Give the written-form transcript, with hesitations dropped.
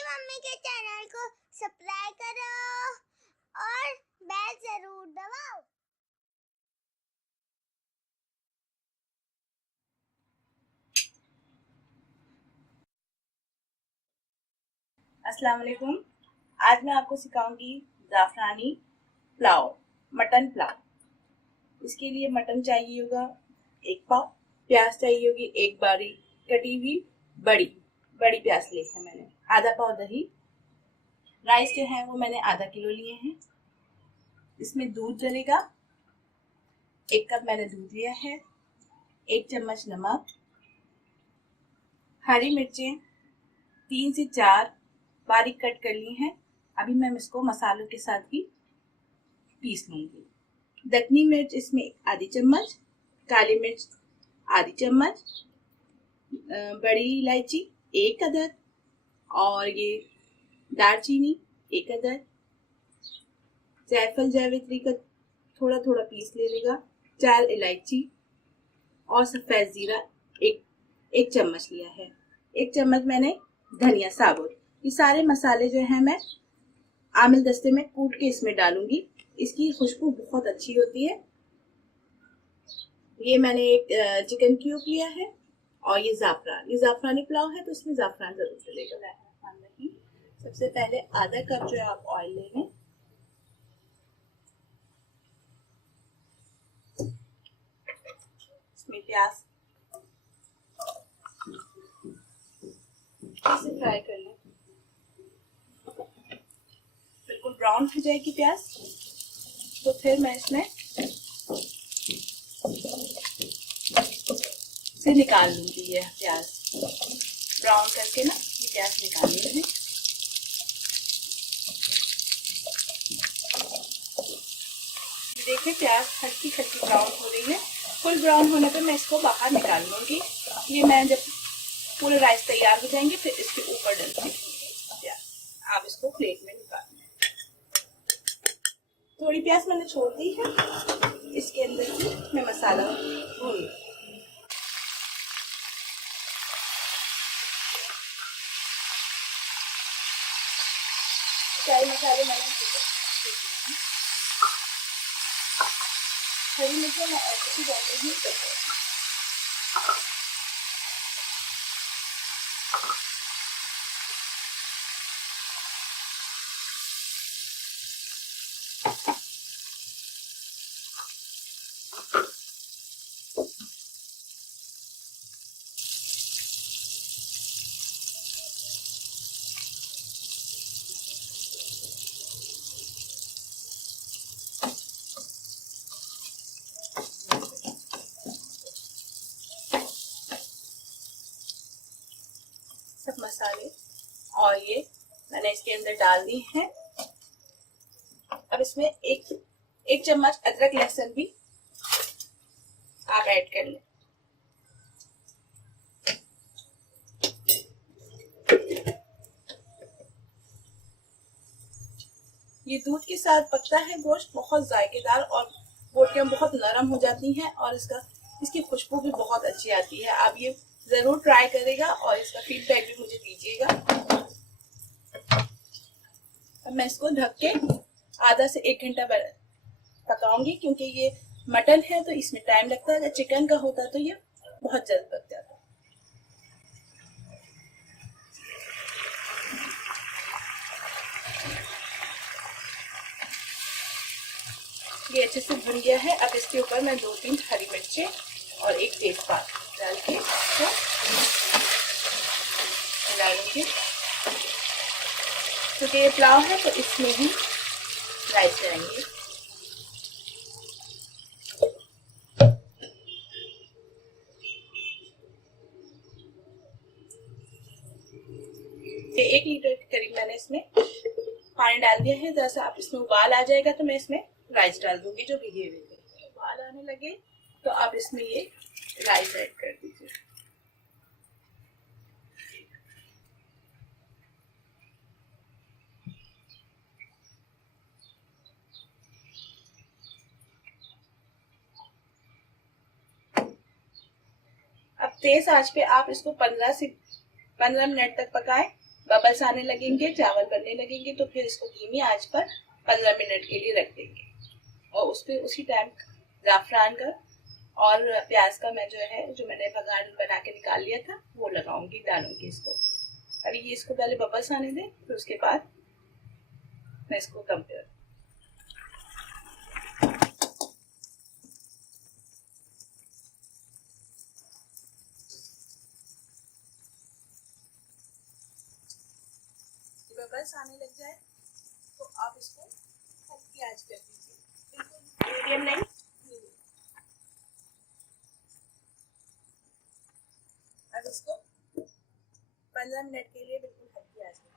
की मम्मी के चैनल को सब्सक्राइब करो और बेल जरूर दबाओ। अस्सलाम वालेकुम। आज मैं आपको सिखाऊंगी ज़ाफ़रानी पुलाव, मटन पुलाव। इसके लिए मटन चाहिए होगा 1 पाव, प्याज चाहिए होगी 1 बारीक कटी हुई बड़ी प्याज ली है मैंने, आधा पाव दही, राइस जो है वो मैंने आधा किलो लिए हैं। इसमें दूध डलेगा, 1 कप मैंने दूध लिया है, 1 चम्मच नमक, हरी मिर्चें 3 से 4 बारीक कट कर ली हैं। अभी मैं इसको मसालों के साथ ही पीस लूंगी। दखनी मिर्च इसमें आधी चम्मच, काली मिर्च आधी चम्मच, बड़ी इलायची 1 अदद और ये दालचीनी 1 अदद, जायफल जावित्री का थोड़ा थोड़ा पीस ले लेगा, 4 इलायची और सफेद जीरा एक चम्मच लिया है। 1 चम्मच मैंने धनिया साबुत। ये सारे मसाले जो है मैं आमिल दस्ते में कूट के इसमें डालूंगी। इसकी खुशबू बहुत अच्छी होती है। ये मैंने एक चिकन क्यूब लिया है और ये ज़ाफ़रानी पुलाव है तो इसमें ज़ाफ़रान जरूर डलेगा। सबसे पहले आधा कप जो है आप ऑयल ले लें। इसमें प्याज इसे फ्राई कर लें, बिल्कुल ब्राउन हो जाएगी प्याज तो फिर मैं इसमें से निकाल लूंगी। ये प्याज ब्राउन करके ना ये प्याज निकाल लेंगे। देखिए प्याज हल्की हल्की ब्राउन हो रही है। फुल ब्राउन होने पे मैं इसको बाहर निकाल लूंगी। ये मैं जब पूरे राइस तैयार हो जाएंगे फिर इसके ऊपर डाल दूंगी। आप इसको प्लेट में निकाल लें। थोड़ी प्याज मैंने छोड़ दी है, इसके अंदर ही मैं मसाला भून लूंगी। सारे मसाले मैंने हरी मिर्चें मैं ऐसे ही डाल रही हूँ। सब मसाले और ये मैंने इसके अंदर डाल दिए हैं। अब इसमें एक चम्मच अदरक लहसुन भी आप ऐड कर लें। ये दूध के साथ पकता है गोश्त, बहुत जायकेदार और बोटियां बहुत नरम हो जाती हैं और इसकी खुशबू भी बहुत अच्छी आती है। आप ये जरूर ट्राई करेगा और इसका फीडबैक भी मुझे दीजिएगा। अब मैं इसको ढक के आधा से 1 घंटा पकाऊंगी, क्योंकि ये मटन है तो इसमें टाइम लगता है। अगर चिकन का होता तो ये बहुत जल्द पक जाता। ये अच्छे से भुन गया है। अब इसके ऊपर मैं 2-3 हरी मिर्चें और 1 तेजपात डाल के इसको डालूंगी। क्योंकि ये पुलाव है तो इसमें ही राइस जाएंगे। ये 1 लीटर के करीब मैंने इसमें पानी डाल दिया है। जरा सा आप इसमें उबाल आ जाएगा तो मैं इसमें राइस डाल दूंगी जो भिगे हुए थे। उबाल आने लगे तो आप इसमें ये राइस ऐड कर दीजिए। अब तेज आंच पे आप इसको 15 मिनट तक पकाएं। बबल्स आने लगेंगे, चावल बनने लगेंगे, तो फिर इसको धीमी आंच पर 15 मिनट के लिए रख देंगे। और उस पे उसी टाइम जाफरान का और प्याज का मैं जो मैंने बघार बना के निकाल लिया था वो लगाऊंगी, डालूंगी इसको। अभी ये इसको पहले बबल्स आने दें, फिर उसके बाद मैं इसको दम पे रखूंगी। बबल्स आने लग जाए तो आप इसको हल्की आंच कर दीजिए, बिल्कुल मीडियम नहीं। अब इसको 15 मिनट के लिए बिल्कुल हल्की आंच में।